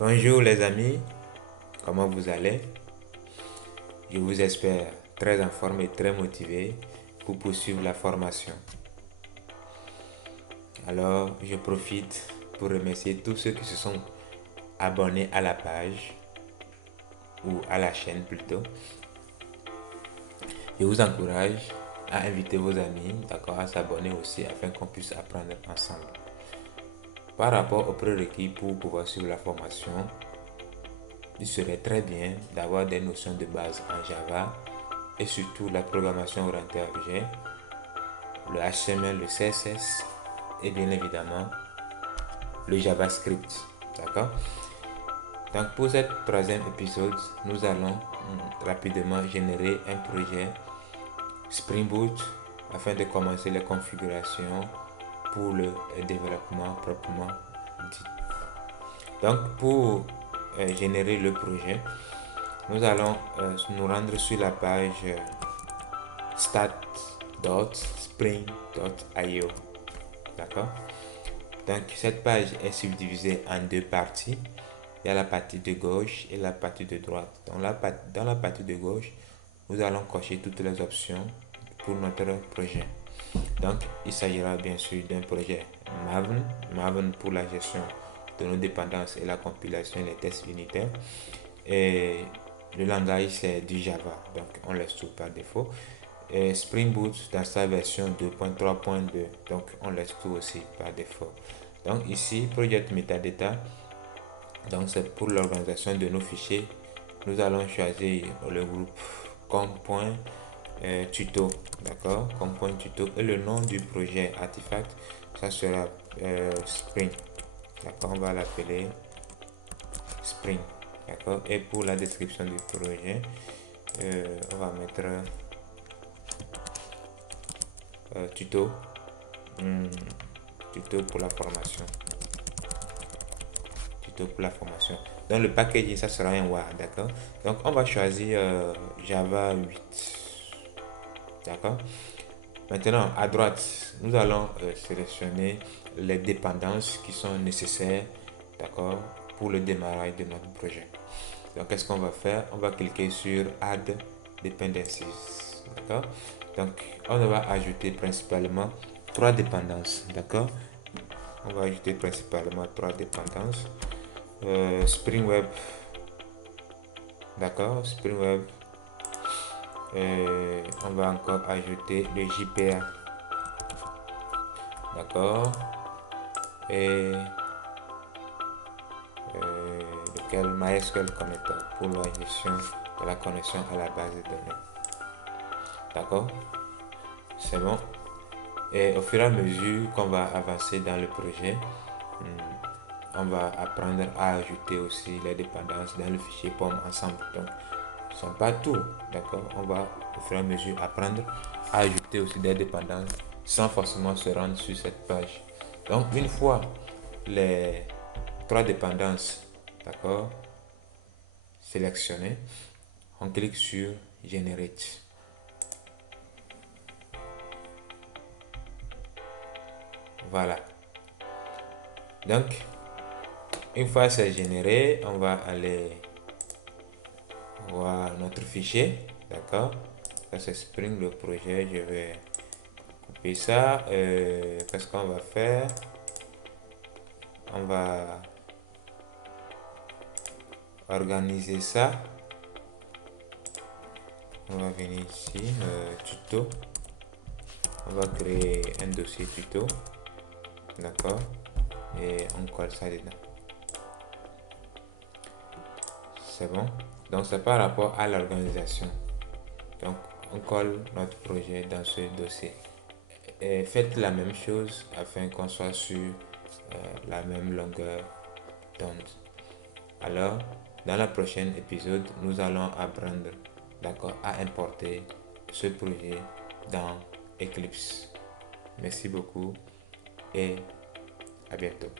Bonjour les amis, comment vous allez? Je vous espère très informé et très motivé pour poursuivre la formation. Alors, je profite pour remercier tous ceux qui se sont abonnés à la page ou à la chaîne plutôt. Je vous encourage à inviter vos amis, d'accord, à s'abonner aussi afin qu'on puisse apprendre ensemble. Par rapport aux prérequis pour pouvoir suivre la formation, il serait très bien d'avoir des notions de base en Java et surtout la programmation orientée objet, le HTML, le CSS et bien évidemment le JavaScript. D'accord? Donc pour ce troisième épisode, nous allons rapidement générer un projet Spring Boot afin de commencer les configurations pour le développement proprement dit. Donc pour générer le projet, nous allons nous rendre sur la page start.spring.io. D'accord? Donc cette page est subdivisée en deux parties. Il y a la partie de gauche et la partie de droite. Dans la partie de gauche, nous allons cocher toutes les options pour notre projet. Donc il s'agira bien sûr d'un projet Maven pour la gestion de nos dépendances et la compilation des tests unitaires. Et le langage c'est du Java, donc on laisse tout par défaut. Et Spring Boot dans sa version 2.3.2, donc on laisse tout aussi par défaut. Donc ici Project Metadata, donc c'est pour l'organisation de nos fichiers. Nous allons choisir le groupe com.tuto, d'accord, com.tuto, et le nom du projet artefact, ça sera Spring, d'accord, on va l'appeler Spring, d'accord. Et pour la description du projet, on va mettre tuto, tuto pour la formation, tuto pour la formation. Dans le packaging, ça sera un WAR, d'accord. Donc on va choisir Java 8, d'accord. Maintenant à droite, nous allons sélectionner les dépendances qui sont nécessaires, d'accord, pour le démarrage de notre projet. Donc qu'est-ce qu'on va faire? On va cliquer sur Add Dependencies, d'accord. Donc on va ajouter principalement trois dépendances, d'accord. On va ajouter principalement trois dépendances. Spring Web, d'accord, Spring Web. On va encore ajouter le JPA, d'accord, et lequel MySQL Connector pour la gestion de la connexion à la base de données, d'accord. C'est bon. Et au fur et à mesure qu'on va avancer dans le projet, on va apprendre à ajouter aussi les dépendances dans le fichier POM ensemble. Donc ce ne sont pas tout, d'accord. On va au fur et à mesure apprendre à ajouter aussi des dépendances sans forcément se rendre sur cette page. Donc une fois les trois dépendances, d'accord, sélectionnées, on clique sur Generate. Voilà. Donc une fois c'est généré, on va aller voir notre fichier, d'accord. Ça c'est Spring, le projet. Je vais couper ça. Qu'est-ce qu'on va faire? On va organiser ça. On va venir ici, tuto. On va créer un dossier tuto, d'accord, et on colle ça dedans. C'est bon. Donc c'est par rapport à l'organisation. Donc on colle notre projet dans ce dossier. Et faites la même chose afin qu'on soit sur la même longueur d'onde. Alors dans la prochaine épisode, nous allons apprendre, d'accord, à importer ce projet dans Eclipse. Merci beaucoup et à bientôt.